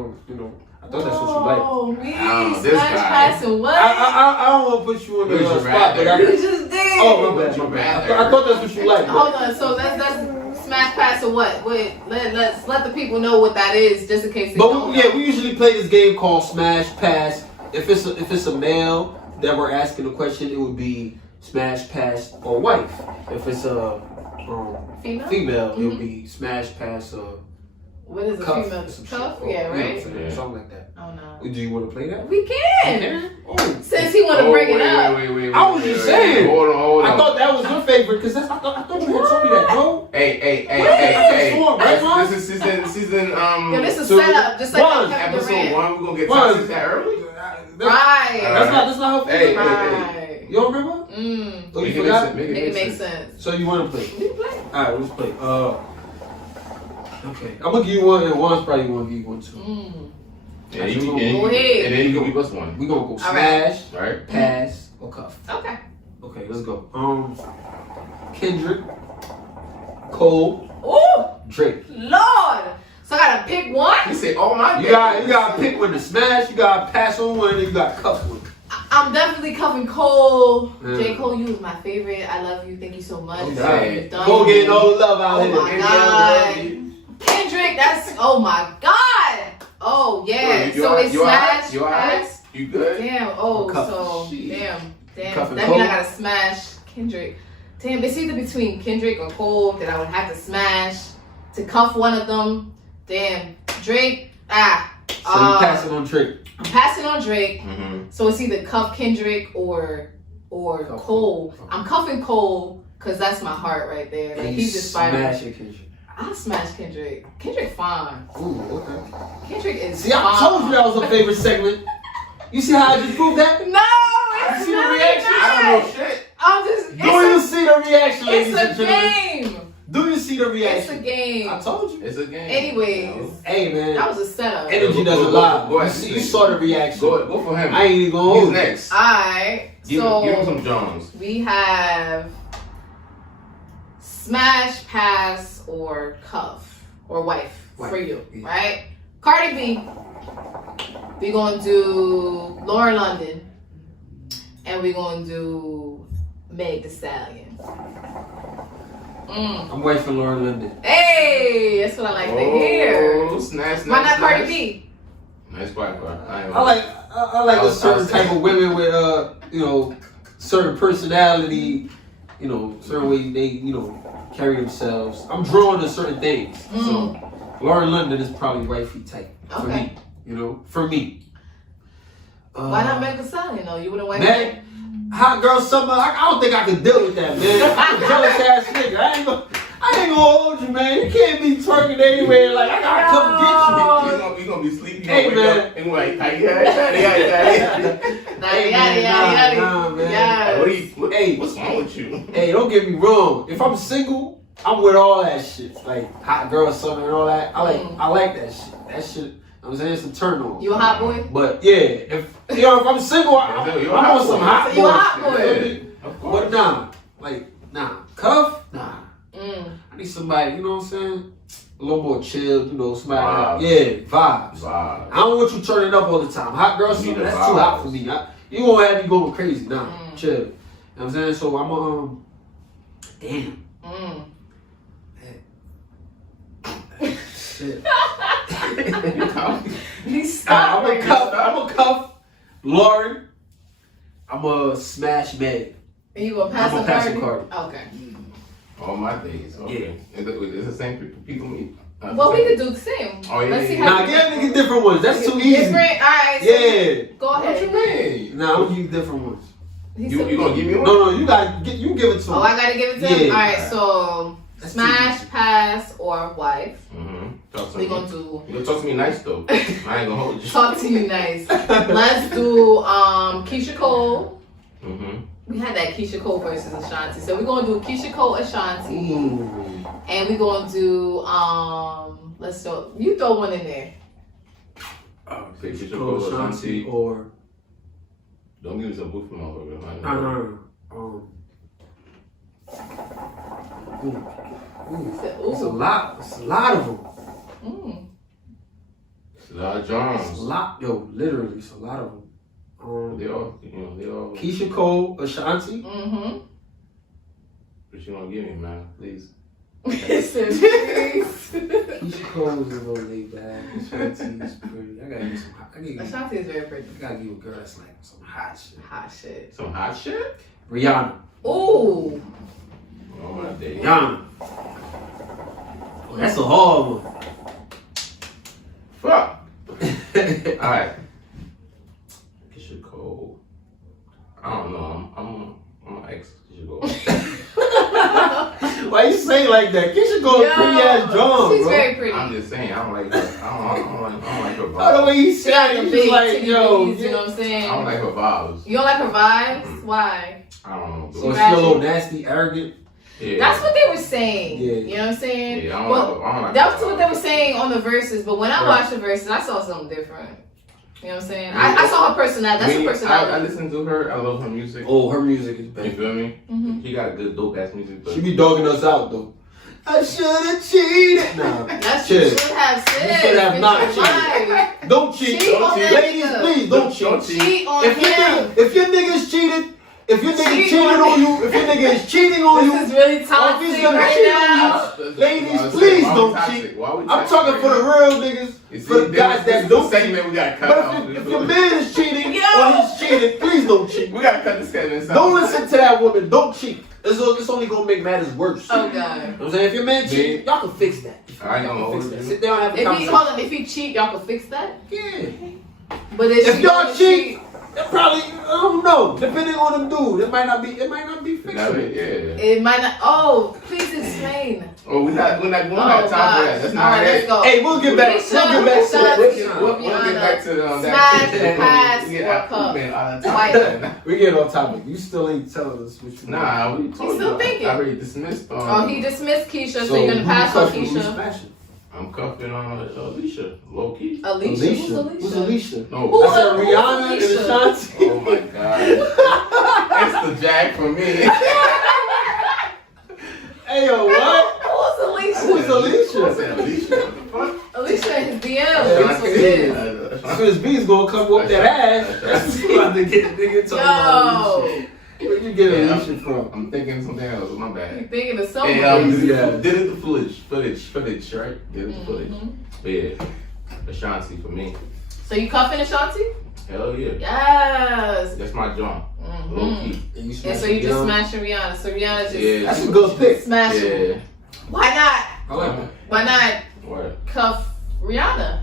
thought that's what you like. Oh, me smash pass and what? I don't want to put you on the spot, but You just did. Oh my bad. I thought that's what you like. Hold on. So that's smash pass or what? Wait, let's let the people know what that is, just in case they don't know. We usually play this game called smash pass. If it's a male that we're asking the question, it would be smash, pass, or wife. If it's a female, it would be smash, pass, or what is a cuff, female? Cuff? or, Yeah, right? Something like that. Oh no. Do you want to play that? We can. Oh. Since he want to bring it up. Wait, I was just saying. Hold on. I thought that was your favorite because I thought you had told me that. No. Hey. This is season. Yo, this is set up. Just like episode 1. We're gonna get toxic that early. Right. That's not how. Hey. You don't remember? So you forgot? Make it make sense. So you want to play? We play. All right, let's play. Okay. I'm gonna give you one, and Juan's probably gonna give you one too. Yeah, go ahead. And then you gonna give us one. We gonna go smash, right? pass, or cuff. Okay, let's go. Kendrick, Cole, Drake. Lord. So I gotta pick one. You say, oh my. You gotta pick one to smash. You gotta pass on one, and you gotta cuff one. I'm definitely cuffing Cole. J. Cole, you was my favorite. I love you. Thank you so much. Okay. Cole getting all the love out here. Oh my God. Kendrick, that's, oh my God. Oh yeah. So it's smash, pass. You good? Damn. Damn. Cuffing That Cole? means I gotta smash Kendrick. Damn, it's either between Kendrick or Cole that I would have to smash to cuff one of them. Damn. Drake. So you passing on Drake. I'm passing on Drake. So it's either cuff Kendrick or Cole. I'm cuffing Cole because that's my heart right there. Like he's inspiring. Smashing Kendrick. I'll smash Kendrick. Kendrick fine. Ooh, okay. Kendrick is See, I told you that was a favorite segment. You see how I just proved that? No, it's see the really reaction? not. I don't know shit. I'm just. Do you see the reaction, ladies and It's a gentlemen? game. Do you see the It's reaction? a game. I told you. It's a game. Anyways, Hey, man. that was a setup. Energy doesn't lie. You saw the reaction. Go for him. I ain't even gonna hold He's you. next. Alright, Give him some Jones. we have smash, pass, or cuff, or wife for you, right? Cardi B, we gonna do Lauren London, and we gonna do Meg Thee Stallion. I'm waiting for Lauren London. Hey, that's what I like to hear. Snatch. Why not Cardi B? Nice quiet, bro. I like a certain type of women with certain personality, certain way they carry themselves. I'm drawn to certain things. So Lauren London is probably wifey type for me. For me. Why not Meg Thee Stallion though? You wouldn't wife Meg? Hot girl summer, I don't think I could deal with that, man. I'm a jealous ass nigga. I ain't gonna hold you, man. You can't be twerking anywhere. Like, I gotta come get you. You gonna be sleeping. Hey, man. And like, what's wrong with you? Hey, don't get me wrong. If I'm single, I'm with all that shit. Like, hot girl summer and all that. I like that shit. That shit. I'm saying it's a turn on. You a hot boy? But yeah, if I'm single, I'm on some hot boy. You a hot boy? Of course. But nah. Cuff? Nah. I need somebody, you know what I'm saying? A little more chill, somebody. Vibes. I don't want you turning up all the time. Hot girl summer, that's too hot for me. You won't have me going crazy. Nah, chill. You know what I'm saying? So I'm damn. Shit. I'm gonna cuff Lauren. I'm gonna smash Meg. And you gonna pass I'm a gonna pass card? a card. Okay. All my days. Okay. Is it the same people meet? Well, we could do the same. Oh, yeah. Let's see how. Nah, give niggas different ones. That's too easy. Different. All right. So Yeah. Go What ahead. you mean? Nah, I'm gonna give you different ones. He You said- gonna give me one? No, you give it to him. Oh, I gotta give it to him. Yeah. All right. So That's smash, too easy. pass, or wife. Talk to We me. gonna do. You gonna talk to me nice though. I ain't gonna hold you. Talk to you nice. Let's do Keisha Cole. We had that Keisha Cole versus Ashanti. So we're gonna do Keisha Cole Ashanti. Ooh. And we're gonna do let's throw you throw one in there. Keisha Cole, Cole, Ashanti. or Don't give me some booth from over there. It's a lot. It's a lot of them. It's a lot of Johns. It's a lot, yo. Literally, it's a lot of them. They all. Keisha Cole, Ashanti. What you gonna give me, man? Please. Keisha Cole is a little laid back. Ashanti is pretty. I gotta give some. Ashanti is very pretty. I gotta give a girl that's like some hot shit. Hot shit. Some hot shit. Rihanna. Ooh. Oh my day. Rihanna. Oh, that's a hard one. Fuck. All right. Keisha Cole. I don't know. I'm an ex Keisha Cole. Why you say like that? Keisha Cole is pretty ass drum, She's bro. very pretty. I'm just saying. I don't like her. I don't like her Oh, the vibes. way he She got said the it, he's big like, titty yo. bitties, you know what I'm saying? I don't like her vibes. You don't like her vibes? Why? I don't know. So is she a little nasty, arrogant? Yeah. That's what they were saying. Yeah. You know what I'm saying? Yeah, I don't like That her was what they were saying on the verses, but when I Right. watched the verses, I saw something different. You know what I'm saying? I saw her personality. That's her I personality. listen to her. I love her music. Oh, her music is You bad. feel me? Mhm. She got a good dope ass music. But She be dogging us out, though. I should have cheated. Nah, That's what you shit. should have said. You should have Bitch, not you're cheated. lying. Don't cheat. Cheat on that Ladies, nigga. please, don't cheat. Cheat on If your him. niggas cheated, if your nigga Cheat cheated on on you, if your nigga is cheating on you, This is really or if toxic he's gonna right cheat now. on you, ladies, please don't cheat. I'm talking for the real niggas, for the guys that don't cheat. segment we gotta cut But out. if your man is cheating Yo. or he's cheating, please don't cheat. We gotta cut this segment. Don't listen to that woman. Don't cheat. It's only gonna make matters worse. Oh, God. You know what I'm saying? If your man cheat, y'all can fix that. I ain't Y'all gonna can fix hold that. you. Sit down and have a If he conversation. if he cheat, y'all can fix that. Yeah. But If she y'all gonna cheat, it probably, I don't know. Depending on them dude, it might not be fixable. Yeah. it might not. Oh, please explain. Oh, we're not time for that. That's All not right, let's go. Hey, we'll get back. Keisha, We'll get back to that. Ashanti, We'll get back to Smash, that. pass, We or get cup. White. We get on topic. You still ain't telling us what you want. Nah, we told still you. thinking. I already dismissed. Oh, he dismissed Keisha, so you're gonna who pass you on cuffing, who you Keisha. smashing? I'm cuffing on Alicia, low key. Alicia. Who's Alicia? Who's Alicia? No. Who- I said who's Rihanna and Alicia? Ashanti. Oh my god. It's the jack for me. Hey, yo, what? Who's Alicia? Who's Alicia? I said Alicia. What the fuck? Alicia in his DM. Yeah, That's what it is. Swiss B's gonna come whoop that ass. That's about to get the nigga talking about Alicia. Yo. Where you get Yeah, Alicia from? I'm thinking something else. My You bad. thinking of Hey, somebody. did it the footage, right? Did it the footage. But yeah, Ashanti for me. So you cuffing Ashanti? Hell yeah. Yes. That's my joint. Low Mm-hmm. key. And so you just smashing Rihanna. So Rihanna just Yeah. That's a good pick. smashing. Yeah. Why not? I like that. Why not What? cuff Rihanna?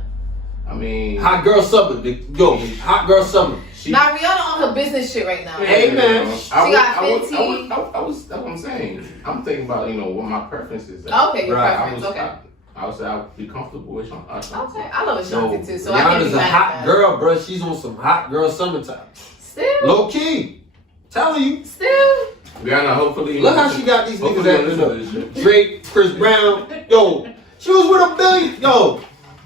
I mean, Hot girl summer. Yo, hot girl summer. she. Now Rihanna on her business shit right now. Hey, man. She got Fenty. That's what I'm saying. I'm thinking about, what my preferences are. Okay, your Right. preference. Okay. I would say I would be comfortable with Ashanti. Okay, I love Ashanti Yo, too, so I can Rihanna's be a mad hot at that. girl, bro. She's on some hot girl summertime. Still, Low key. Telling you. still. Rihanna, hopefully. Look how she got these niggas hopefully acting listen up. to this shit. Drake, Chris Brown. Yo, she was with a billion. Yo,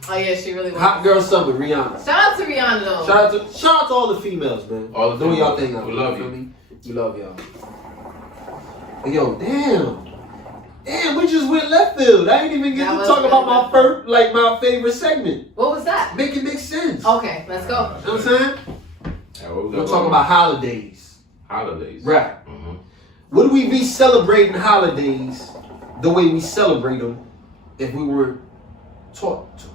Oh yeah, she really was. hot girl summer, Rihanna. Shout out to Rihanna though. Shout out to all the females, man. All the doing y'all females. thing out We there, love feel you. me? We love y'all. But yo, damn, we just went left field. I ain't even get That to was talk good. about my favorite segment. What was that? Make it make sense. Okay, let's go. You know what I'm saying? Yeah, what we We're got talking about holidays. holidays. Right. Mm-hmm. Would we be celebrating holidays the way we celebrate them if we were taught to?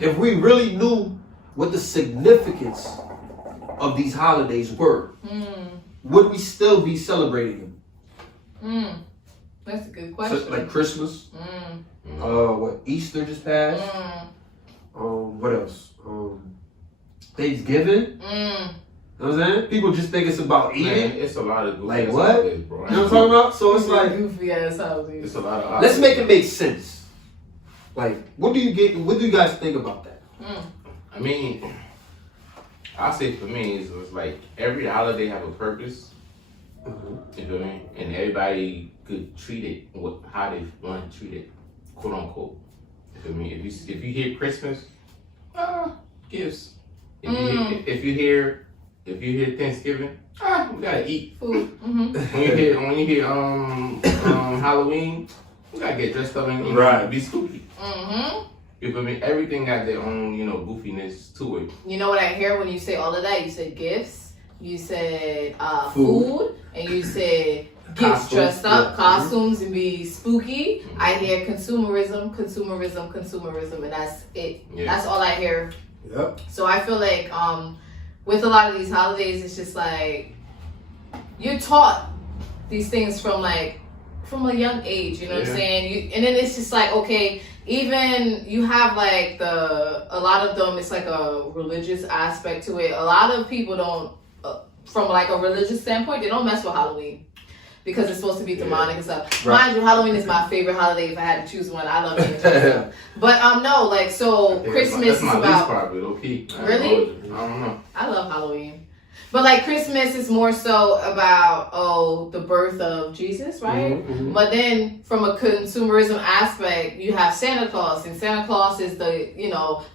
If we really knew what the significance of these holidays were. would we still be celebrating him? That's a good question. So, like Christmas. What Easter just passed. What else? Thanksgiving. You know what I'm saying? People just think it's about eating. Man, it's a lot of goofy like what? Holidays, bro. You know what I'm talking about? So it's like goofy ass holidays. It's a lot of let's make it make sense. Like, what do you guys think about that? I mean, I'll say for me, it's like every holiday have a purpose. You feel me? And everybody could treat it how they want to treat it, quote unquote. You feel me? If you hear Christmas, gifts. If you hear Thanksgiving, we gotta eat food. When you hear Halloween, we gotta get dressed up and be spooky. You feel me? Everything got their own, goofiness to it. You know what I hear when you say all of that? You said gifts, you said food, and you said gifts, dressed up, costumes, and be spooky. I hear consumerism, and that's it. Yeah. That's all I hear. Yep. So I feel like with a lot of these holidays, it's just like you're taught these things from a young age. You know what I'm saying? And then it's just like, okay, even you have like a lot of them. It's like a religious aspect to it. A lot of people don't, from like a religious standpoint, they don't mess with Halloween. Because it's supposed to be demonic and stuff. Right. Mind you, Halloween is my favorite holiday. If I had to choose one, I love it. But no, like so, Christmas is about. Least part, okay. Really? I don't know. I love Halloween, but like Christmas is more so about the birth of Jesus, right? But then from a consumerism aspect, you have Santa Claus, and Santa Claus is the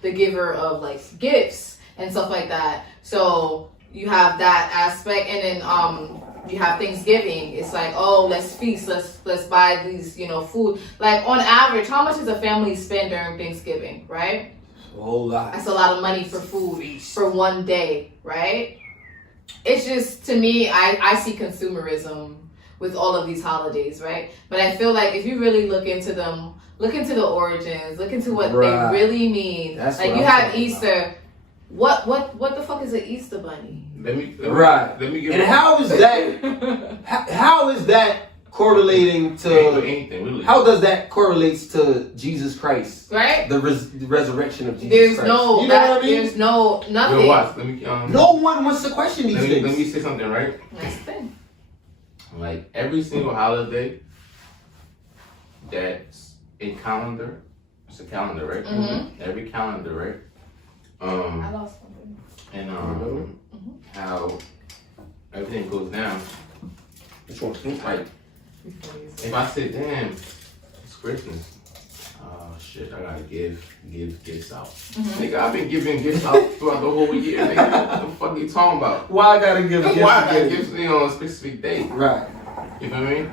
giver of like gifts and stuff like that. So you have that aspect, and then you have Thanksgiving. It's like, oh, let's feast, let's buy these, food. Like on average, how much does a family spend during Thanksgiving, right? A whole lot. That's a lot of money for food for one day, right? It's just, to me, I see consumerism with all of these holidays, right? But I feel like if you really look into them, look into the origins, look into what they really mean. That's like you have Easter. What the fuck is an Easter bunny? Let me give and how is that? how is that correlating to anything? Really? How does that correlates to Jesus Christ? Right. The resurrection of Jesus Christ. No, you know what I mean? There's no nothing. Yo, watch. Let me, no one wants to question these things. Let me say something, right? That's the thing. Like every single holiday that's in calendar, it's a calendar, right? Every calendar, right? I lost something. And how everything goes down. Which one? Like, if I say, damn, it's Christmas. Oh shit, I gotta give gifts out. Nigga, I've been giving gifts out throughout the whole year. Nigga, what the fuck are you talking about? Why I gotta give gifts? Why I gotta give on a specific day? Right. You know what I mean?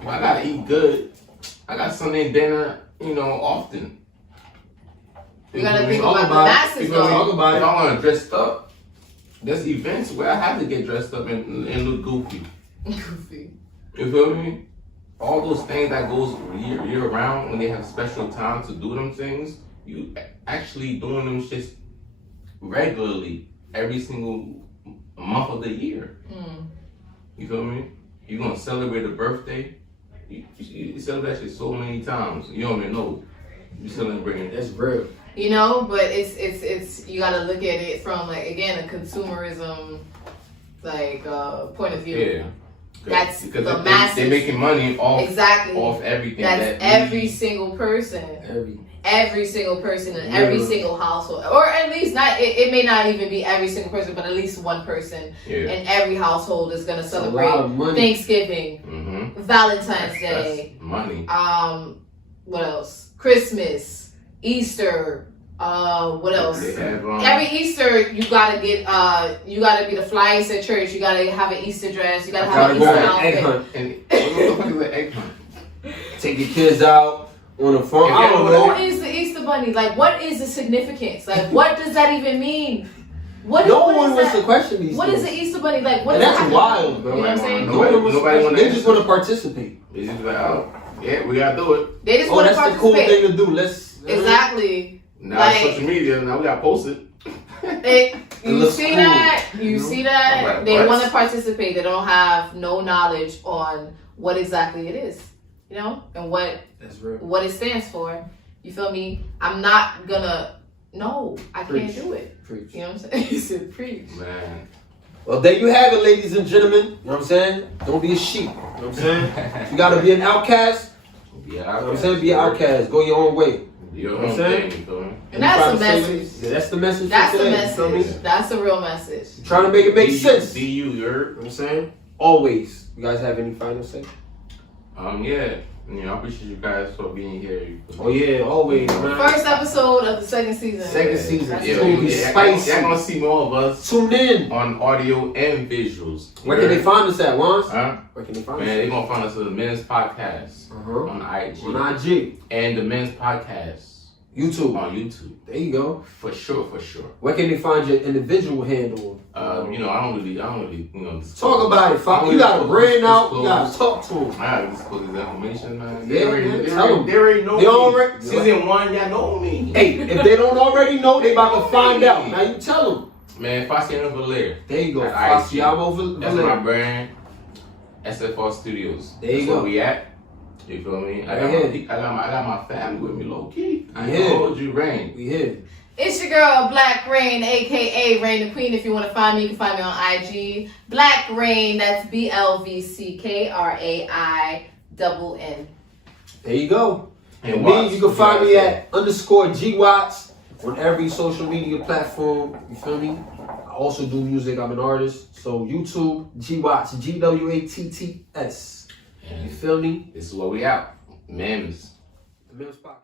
If I gotta eat good, I got Sunday dinner, often. You gotta think about the masses though. If I want to dress up, there's events where I have to get dressed up and look goofy. Goofy. You feel me? All those things that goes year round when they have special time to do them things, you actually doing them shit regularly every single month of the year. You feel me? You're gonna celebrate a birthday. You celebrate that shit so many times. You don't even know. You celebrating. That's real. But it's you gotta look at it from like again a consumerism point of view. Yeah. That's because the masses. They're making money off everything. That's every single person. Every single person in every single household, or at least not. It may not even be every single person, but at least one person in every household is gonna celebrate Thanksgiving, Valentine's Day, that's money. What else? Christmas, Easter. What else? Every Easter you gotta get you gotta be the flyest at church. You gotta have an Easter dress. You gotta have an Easter outfit. Egg hunt. And what the fuck is an egg hunt? Take your kids out on a farm. I don't know. Who is the Easter bunny? Like, what is the significance? Like, what does that even mean? No one wants to question these things. What is the Easter bunny? Like, what and is that's wild, bro. You know what I'm saying? Nobody they just want to participate. They just like, oh, yeah, we gotta do it. They just want to that's participate. the cool thing to do. Let's exactly. Now Like- social media, now we got posted. You looks see cool, that? You you know? see that? I'm like, They what? want to participate. They don't have no knowledge on what exactly it is, you know, and That's real. what it stands for. You feel me? I'm not gonna. No, I Preach. can't do it. Preach. You know what I'm saying? You said preach. Man. Well, there you have it, ladies and gentlemen. You know what I'm saying? Don't be a sheep. You know what I'm saying? You gotta be an outcast. Be an You know what I'm outcast. saying? Be an outcast. Go your own way. Be your You know what own I'm saying? thing, you feel me? And that's the You trying to say- message. Yeah, that's the message. That's for the today, you feel me? message. That's a real message. Trying to make it make Be sense. You, be you, You know you're. what I'm saying? Always. You guys have any final say? Yeah. You know, I appreciate you guys for being here. You feel me? Oh yeah, always, man. First episode of the second season. Second season. That's It's Yeah, gonna be spicy. Y'all gonna see more of us Tune in. on audio and visuals. Where can they find us at, Lawrence? Huh? Where can they find Man, they us? gonna find us at the Men's Podcast Uh-huh. on IG On IG, and the Men's Podcast YouTube. on YouTube. There you go. For sure, for sure. Where can they find your individual handle? You know, I don't really, you know. Talk about it, Fox. You got a brand out. You got to talk to them. I gotta disclose this information, man. Yeah, man, tell 'em. They already know They me. already- Season 1, y'all know me. Hey, if they don't already know, they about to find out. Now you tell them. Man, Fasciano Valer. There you go. At Fasciano That's my Valer. brand. SFR Studios. There you That's go. where we at. You feel me? I got my family with me, low key. I ain't Yeah. gonna hold you, Rain. We here. It's your girl, Black Rain, aka Rain the Queen. If you want to find me, you can find me on IG. Black Rain, that's BLVCKRAINN. There you go. And me, Watts, you can what find gotta me say? at _GWatts on every social media platform. You feel me? I also do music. I'm an artist. So YouTube, GWatts, GWATTS. You And feel me? this is where we out. MIMS. The Mims Podcast.